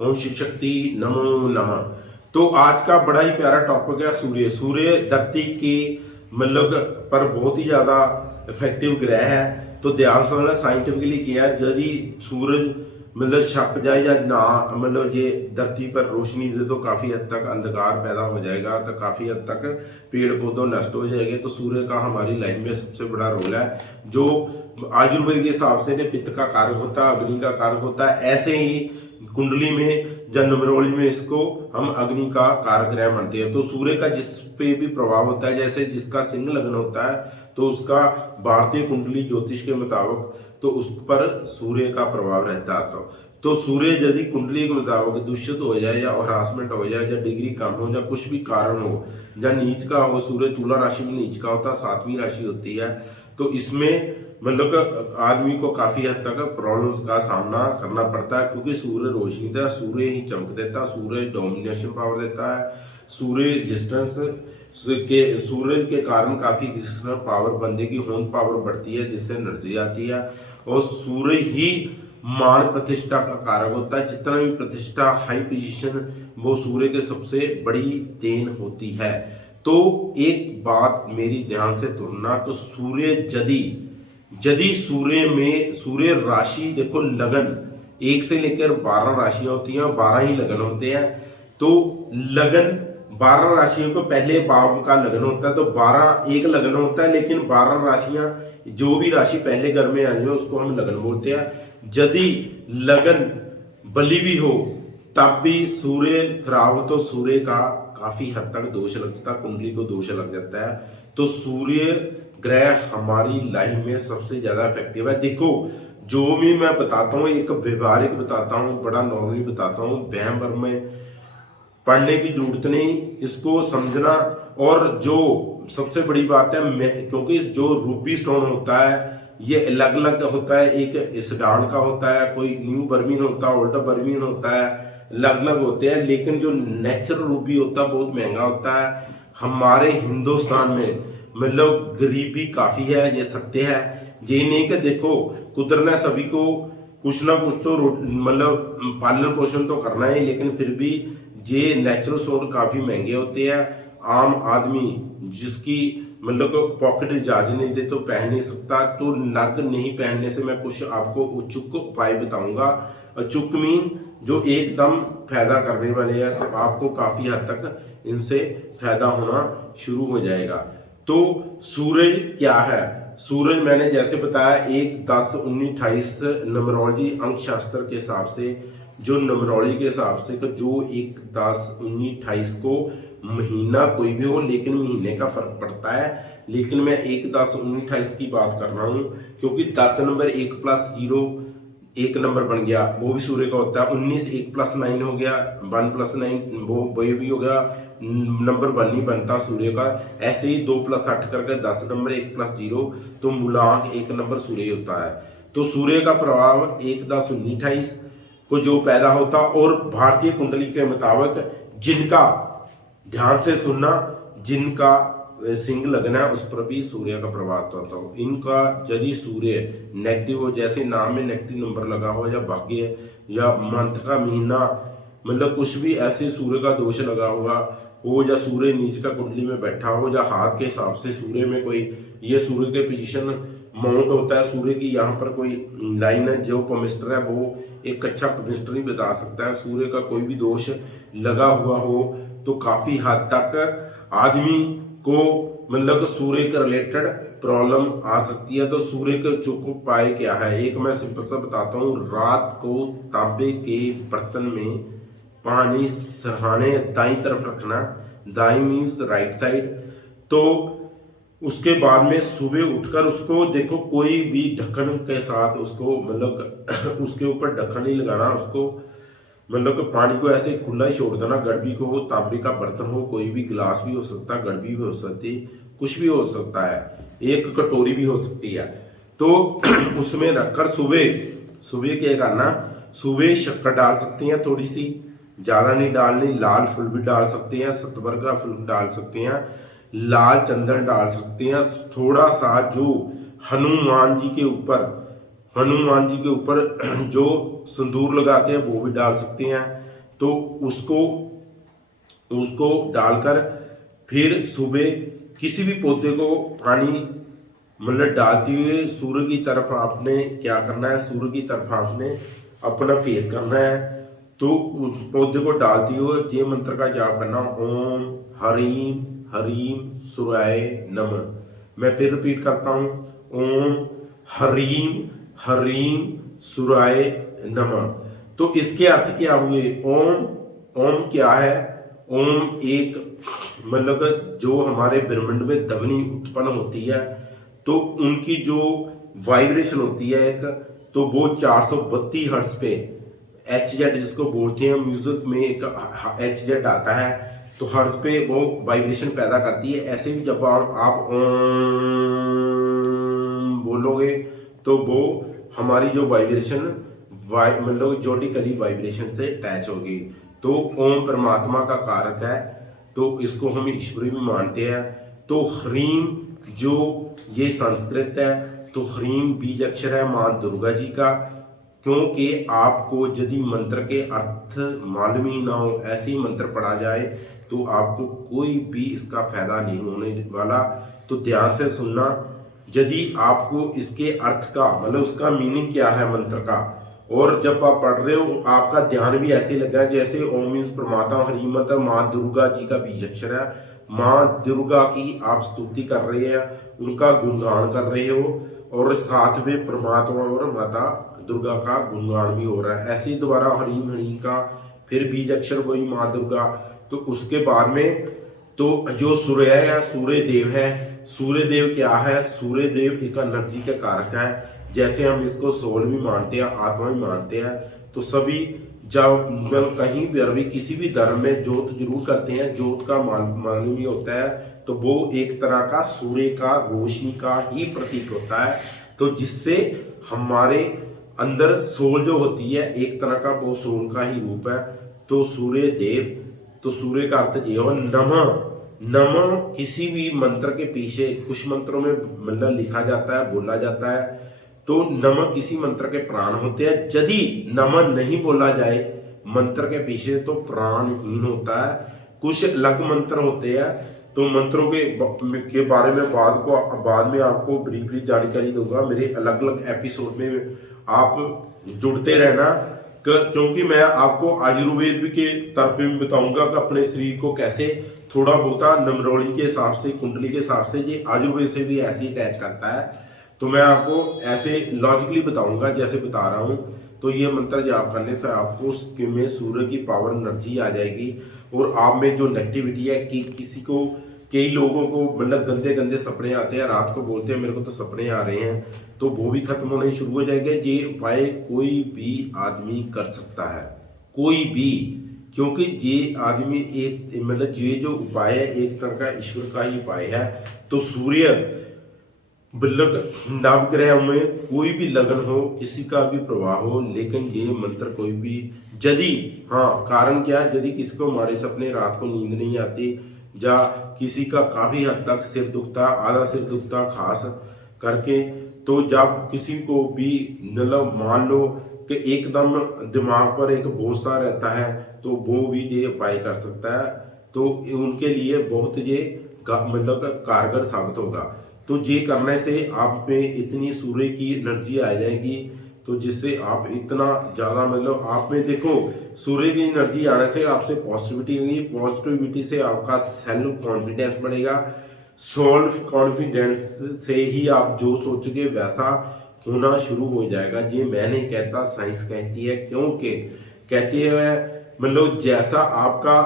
ओम शिव शक्ति नमो नमः। तो आज का बड़ा ही प्यारा टॉपिक है सूर्य। सूर्य धरती की मतलब पर बहुत ही ज़्यादा इफेक्टिव ग्रह है। तो ध्यान से मतलब साइंटिफिकली किया है, यदि सूरज मतलब छप जाए या ना मतलब ये धरती पर रोशनी दे तो काफ़ी हद तक अंधकार पैदा हो जाएगा, तो काफ़ी हद तक पेड़ पौधों नष्ट हो जाएंगे। तो सूर्य का हमारी लाइफ में सबसे बड़ा रोल है, जो आयुर्वेद के हिसाब से पित्त का कारक होता है, अग्नि का कारक होता है। ऐसे ही कुंडली में या न्यूमरोलॉजी में इसको हम अग्नि का कारक ग्रह मानते हैं। तो सूर्य का जिस पे भी प्रभाव होता है, जैसे जिसका सिंह लग्न होता है तो उसका भारतीय कुंडली ज्योतिष के मुताबिक तो उस पर सूर्य का प्रभाव रहता है। तो सूर्य यदि कुंडली के मुताबिक दूषित हो जाए या हरासमेंट हो जाए या डिग्री कम हो या कुछ भी कारण हो या नीच का हो, सूर्य तुला राशि में नीच का होता है, 7वीं राशि होती है। तो इसमें मतलब आदमी को काफी हद तक प्रॉब्लम्स का सामना करना पड़ता है, क्योंकि सूर्य रोशनी देता है, सूर्य ही चमक देता है, सूर्य डोमिनेशन पावर देता है। सूर्य रेजिस्टेंस के सूर्य के कारण काफी रेजिस्टेंस पावर, बंदे की होंद पावर बढ़ती है, जिससे एनर्जी आती है। और सूर्य ही मान प्रतिष्ठा का कारक होता है। जितना भी प्रतिष्ठा हाई पोजीशन वो सूर्य के सबसे बड़ी देन होती है। तो एक बात मेरी ध्यान से सुनना, तो सूर्य यदि यदि सूर्य में सूर्य राशि देखो लगन 1 से लेकर 12 राशियां होती हैं, 12 ही लगन होते हैं। तो लगन 12 राशियों को पहले भाव का लगन होता है, तो 12 एक लगन होता है, लेकिन 12 राशियां जो भी राशि पहले घर में आई हो उसको हम लगन बोलते हैं। यदि लगन बली भी हो तब भी सूर्य खराब हो तो सूर्य का काफी हद तक दोष लग जाता है, कुंडली को दोष लग जाता है। तो सूर्य ग्रह हमारी लाइफ में सबसे ज्यादा इफेक्टिव है। देखो जो भी मैं बताता हूँ एक व्यवहारिक बताता हूँ, बड़ा नॉर्मली बताता हूँ, वहम भरम में पढ़ने की जरूरत नहीं, इसको समझना। और जो सबसे बड़ी बात है, मैं क्योंकि जो रूबी स्टोन होता है ये अलग अलग होता है, एक इसडान का होता है, कोई न्यू बर्मिन होता है, ओल्डर बर्मिन होता है, अलग अलग होते हैं। लेकिन जो नेचुरल रूबी होता है बहुत महंगा होता है। हमारे हिंदुस्तान में मतलब गरीबी काफी है, ये सत्य है। ये नहीं कि देखो कुदरत सभी को कुछ ना कुछ तो मतलब पालन पोषण तो करना है, लेकिन फिर भी ये नेचुरल स्टोन काफी महंगे होते हैं। आम आदमी जिसकी मतलब पॉकेट रिचार्ज नहीं दे तो पहन नहीं सकता। तो नग नहीं पहनने से मैं कुछ आपको उचुक उपाय बताऊंगा। अचुक मीन जो एकदम फायदा करने वाले हैं, तो आपको काफी हद तक इनसे फायदा होना शुरू हो जाएगा। तो सूरज क्या है? सूरज मैंने जैसे बताया 1, 10, 19, 28 नंबरोलॉजी अंक शास्त्र के हिसाब से, जो नंबरोलॉजी के हिसाब से तो जो 1, 10, 19, 28 को महीना कोई भी हो, लेकिन महीने का फर्क पड़ता है। लेकिन मैं 1, 10, 19, 28 की बात कर रहा हूँ, क्योंकि 10 नंबर 1 प्लस 0 एक नंबर बन गया, वो भी सूर्य का होता है। 19 1 प्लस 9 हो गया, 1 प्लस 9 वो भी हो गया, नंबर 1 ही बनता सूर्य का। ऐसे ही 2 प्लस 8 करके 10 नंबर 1 प्लस 0 तो मूलांक 1 नंबर सूर्य होता है। तो सूर्य का प्रभाव 1, 10, 19, 28 को जो पैदा होता, और भारतीय कुंडली के मुताबिक जिनका ध्यान से सुनना, जिनका सिंह लगना है उस पर भी सूर्य का प्रभाव होता हो। इनका यदि सूर्य नेगेटिव हो, जैसे नाम में नेगेटिव नंबर लगा हो, या भाग्य या मंथ का महीना मतलब कुछ भी ऐसे सूर्य का दोष लगा हुआ हो, या सूर्य नीच का कुंडली में बैठा हो, या हाथ के हिसाब से सूर्य में कोई ये सूर्य के पोजीशन माउंट होता है, सूर्य की यहाँ पर कोई लाइन है, जो पमिस्टर है वो एक अच्छा पमिस्टर ही बता सकता है। सूर्य का कोई भी दोष लगा हुआ हो तो काफी हद तक आदमी को मतलब सूर्य के रिलेटेड प्रॉब्लम आ सकती है। तो सूर्य के चुप उपाय क्या है, एक मैं सिंपल सा बताता हूँ। रात को तांबे के बर्तन में पानी सरहाने दाई तरफ रखना, दाई मीन्स राइट साइड। तो उसके बाद में सुबह उठकर उसको देखो, कोई भी ढक्कन के साथ उसको मतलब उसके ऊपर ढक्कन नहीं लगाना, उसको मतलब कि पानी को ऐसे खुला ही छोड़ देना। गड़बी को हो, तांबे का बर्तन हो, कोई भी गिलास भी हो सकता है, गड़बी भी हो सकती, कुछ भी हो सकता है, एक कटोरी भी हो सकती है। तो उसमें रखकर सुबह सुबह क्या करना, सुबह शक्कर डाल सकते हैं थोड़ी सी, ज़्यादा नहीं डालनी, लाल फूल भी डाल सकते हैं, सतवर का फूल डाल सकते हैं, लाल चंदन डाल सकते हैं, थोड़ा सा जो हनुमान जी के ऊपर हनुमान जी के ऊपर जो सिंदूर लगाते हैं वो भी डाल सकते हैं। तो उसको उसको डालकर फिर सुबह किसी भी पौधे को पानी मतलब डालते हुए सूर्य की तरफ आपने क्या करना है, सूर्य की तरफ आपने अपना फेस करना है। तो पौधे को डालते हुए ये मंत्र का जाप करना, ओम हरीम हरीम सूर्याय नमः। मैं फिर रिपीट करता हूँ, ओम हरीम हरीम सूर्याय नमः। तो इसके अर्थ क्या हुए? ओम, ओम क्या है? ओम एक मतलब जो हमारे ब्रह्मांड में ध्वनि उत्पन्न होती है, तो उनकी जो वाइब्रेशन होती है एक, तो वो 432 हर्ट्ज पे, एच जेड जिसको बोलते हैं म्यूजिक में एक एच जेड आता है, तो हर्ट्ज पे वो वाइब्रेशन पैदा करती है। ऐसे ही जब आप बोलोगे तो वो हमारी जो वाइब्रेशन मतलब जोटिकली वाइब्रेशन से अटैच होगी। तो ओम परमात्मा का कारक है, तो इसको हम ईश्वरी भी मानते हैं। तो ह्रीम जो ये संस्कृत है, तो ह्रीम बीज अक्षर है माँ दुर्गा जी का। क्योंकि आपको यदि मंत्र के अर्थ मालूम ही ना हो, ऐसे ही मंत्र पढ़ा जाए तो आपको कोई भी इसका फायदा नहीं होने वाला। तो ध्यान से सुनना, यदि आपको इसके अर्थ का मतलब उसका मीनिंग क्या है मंत्र का, और जब आप पढ़ रहे हो आपका ध्यान भी ऐसे लगा जैसे ओम मीन्स परमात्मा, हरि मतलब माँ दुर्गा जी का बीज अक्षर है, माँ दुर्गा की आप स्तुति कर रहे हैं, उनका गुणगान कर रहे हो, और साथ में परमात्मा और माता दुर्गा का गुणगान भी हो रहा है। ऐसे ही दोबारा हरीम हरीम का फिर बीज अक्षर वही माँ दुर्गा। तो उसके बाद में तो जो सूर्य है, सूर्य देव है, सूर्य देव क्या है? सूर्य देव एक एनर्जी का कारक है। जैसे हम इसको सोल भी मानते हैं, आत्मा भी मानते हैं। तो सभी जब कहीं पर भी किसी भी धर्म में जोत जरूर करते हैं, जोत का मालूम ही होता है, तो वो एक तरह का सूर्य का रोशनी का ही प्रतीक होता है। तो जिससे हमारे अंदर सोल जो होती है एक तरह का, वो सोल का ही रूप है। तो सूर्य देव, तो सूर्य का अर्थ ये हो नमः। नमः किसी भी मंत्र के पीछे कुछ मंत्रों में मतलब लिखा जाता है, बोला जाता है, तो नमः किसी मंत्र के प्राण होते हैं। यदि नमः नहीं बोला जाए मंत्र के पीछे तो प्राणहीन होता है। कुछ अलग मंत्र होते हैं, तो मंत्रों के बारे में बाद में आपको ब्रीफली जानकारी दूंगा मेरे अलग अलग एपिसोड में। आप जुड़ते रहना, क्योंकि मैं आपको आयुर्वेद के तरफ में बताऊंगा कि अपने शरीर को कैसे थोड़ा बहुत नमरोली के हिसाब से, कुंडली के हिसाब से, ये आयुर्वेद से भी ऐसे ही अटैच करता है। तो मैं आपको ऐसे लॉजिकली बताऊंगा जैसे बता रहा हूँ। तो ये मंत्र जाप करने से आपको उसके में सूर्य की पावर एनर्जी आ जाएगी, और आप में जो नेगेटिविटी है कि किसी को, कई लोगों को मतलब गंदे गंदे सपने आते हैं, रात को बोलते हैं मेरे को तो सपने आ रहे हैं, तो वो भी खत्म होने शुरू हो जाएंगे। ये उपाय कोई भी आदमी कर सकता है, कोई भी, क्योंकि ये आदमी एक मतलब ये जो उपाय है एक तरह का ईश्वर का ही उपाय है। तो सूर्य मतलब नवग्रह में कोई भी लगन हो, किसी का भी प्रवाह हो, लेकिन ये मंत्र कोई भी, यदि हाँ कारण क्या है, यदि किसी को हमारे सपने रात को नींद नहीं आती, या किसी का काफ़ी हद तक सिर दुखता, आधा सिर दुखता खास करके, तो जब किसी को भी मतलब मान लो कि एकदम दिमाग पर एक बोझ सा रहता है, तो वो भी ये उपाय कर सकता है। तो उनके लिए बहुत ये मतलब कारगर साबित होगा। तो ये करने से आप में इतनी सूर्य की एनर्जी आ जाएगी, तो जिससे आप इतना ज़्यादा मतलब आप में देखो सूर्य की एनर्जी आने से आपसे पॉजिटिविटी होगी, पॉजिटिविटी से आपका सेल्फ कॉन्फिडेंस बढ़ेगा, सेल्फ कॉन्फिडेंस से ही आप जो सोचोगे वैसा होना शुरू हो जाएगा। ये मैं नहीं कहता, साइंस कहती है, क्योंकि कहती है मतलब जैसा आपका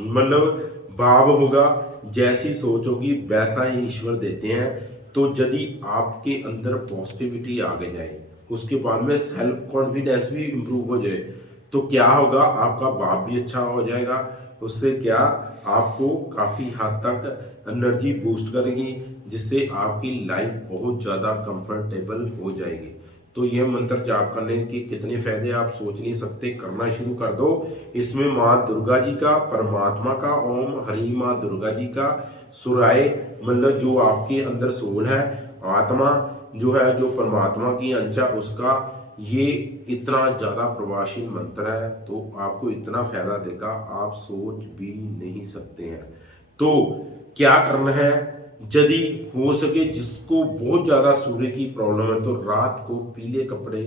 मतलब भाव होगा, जैसी सोच होगी वैसा ही ईश्वर देते हैं। तो यदि आपके अंदर पॉजिटिविटी आ गई जाए, उसके बाद में सेल्फ कॉन्फिडेंस भी इम्प्रूव हो जाए, तो क्या होगा, आपका भाव भी अच्छा हो जाएगा। उससे क्या आपको काफ़ी हद तक एनर्जी बूस्ट करेगी, जिससे आपकी लाइफ बहुत ज़्यादा कंफर्टेबल हो जाएगी। तो ये मंत्र जाप करने के कितने फायदे आप सोच नहीं सकते, करना शुरू कर दो। इसमें माँ दुर्गा जी का, परमात्मा का ओम, हरि माँ दुर्गा जी का, सुराय मतलब जो आपके अंदर सोल है, आत्मा, जो है, जो परमात्मा की अंश है उसका, ये इतना ज़्यादा प्रभावशील मंत्र है, तो आपको इतना फायदा देगा आप सोच भी नहीं सकते हैं। तो क्या करना है, यदि हो सके जिसको बहुत ज़्यादा सूर्य की प्रॉब्लम है तो रात को पीले कपड़े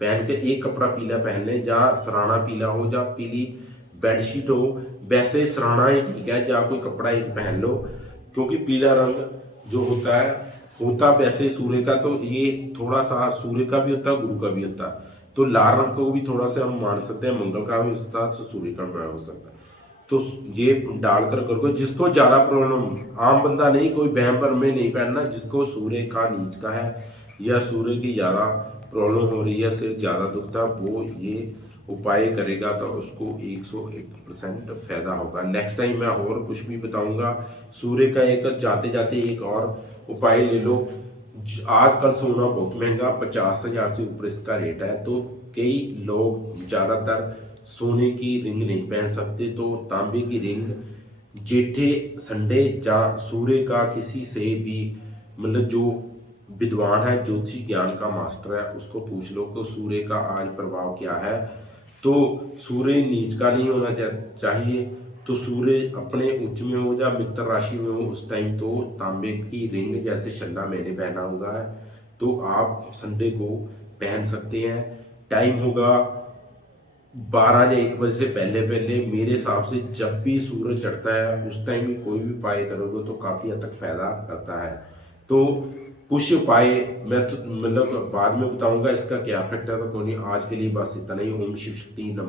पहन के, एक कपड़ा पीला पहन लें, जहाँ सराहना पीला हो, जहाँ पीली बेडशीट हो, वैसे सराहना ही ठीक है, जहाँ कोई कपड़ा एक पहन लो, क्योंकि पीला रंग जो होता है, होता वैसे सूर्य का, तो ये थोड़ा सा सूर्य का भी होता है, गुरु का भी होता है, तो लाल रंग को भी थोड़ा सा हम मान सकते हैं, मंगल का भी हो सकता है, तो सूर्य का भी हो सकता है। तो ये डालकर करो, जिसको ज़्यादा प्रॉब्लम, आम बंदा नहीं, कोई वहम भरम में नहीं पहनना, जिसको सूर्य का नीच का है या सूर्य की ज़्यादा प्रॉब्लम हो रही है, सिर ज़्यादा दुखता है, वो ये उपाय करेगा तो उसको 101% फायदा होगा। नेक्स्ट टाइम मैं और कुछ भी बताऊंगा। सूर्य का एक जाते जाते एक और उपाय ले लो। आजकल सोना बहुत महंगा, 50,000 से ऊपर इसका रेट है, तो कई लोग ज़्यादातर सोने की रिंग नहीं पहन सकते, तो तांबे की रिंग जेठे संडे या सूर्य का किसी से भी, मतलब जो विद्वान है, ज्योतिष ज्ञान का मास्टर है, उसको पूछ लो कि सूर्य का आज प्रभाव क्या है। तो सूर्य नीच का नहीं होना चाहिए, तो सूर्य अपने उच्च में हो या मित्र राशि में हो उस टाइम, तो तांबे की रिंग, जैसे शल्ला मैंने पहना हुआ है, तो आप संडे को पहन सकते हैं। टाइम होगा 12 या 1 बजे से पहले पहले, मेरे हिसाब से जब भी सूरज चढ़ता है उस टाइम भी कोई भी उपाय करोगे तो काफ़ी हद तक फायदा करता है। तो कुछ उपाय मैं तो मतलब बाद में बताऊंगा इसका क्या इफेक्ट है, तो कोई नहीं, आज के लिए बस इतना ही। ओम शिव शक्ति नमः।